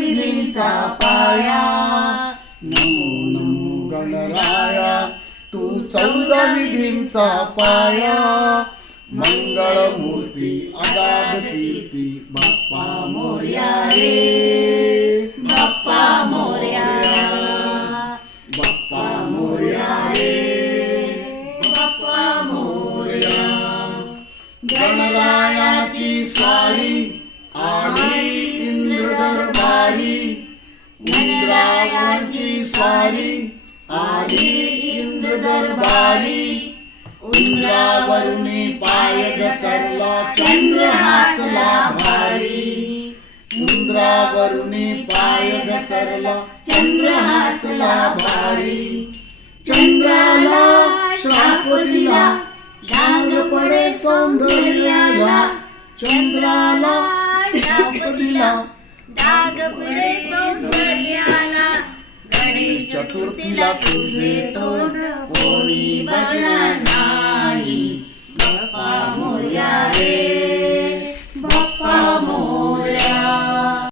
विधींचा पाया. नमो नमो गणराया तू 14 विधींचा पाया. मंगळमूर्ती अगाध कीर्ती बाप्पा मोरया रे. बाप्पा मोरया. बाप्पा मोरया रे. बाप्पा मोरया. गणरायाची स्वारी आली इंद्र दरबारी. इंद्रायाची स्वारी आली इंद्र दरबारी. उंदरावरुनी पाय घसरला चंद्र हसला भारी. उंदरावरुनी पाय घसरला चंद्र हसला भारी. चंद्राला श्राप दिला डाग पडे सौंदर्याला. चंद्राला श्राप दिला डाग पडे सौंदर्याला. गणेश चतुर्थीला तुझे तोंड कोणी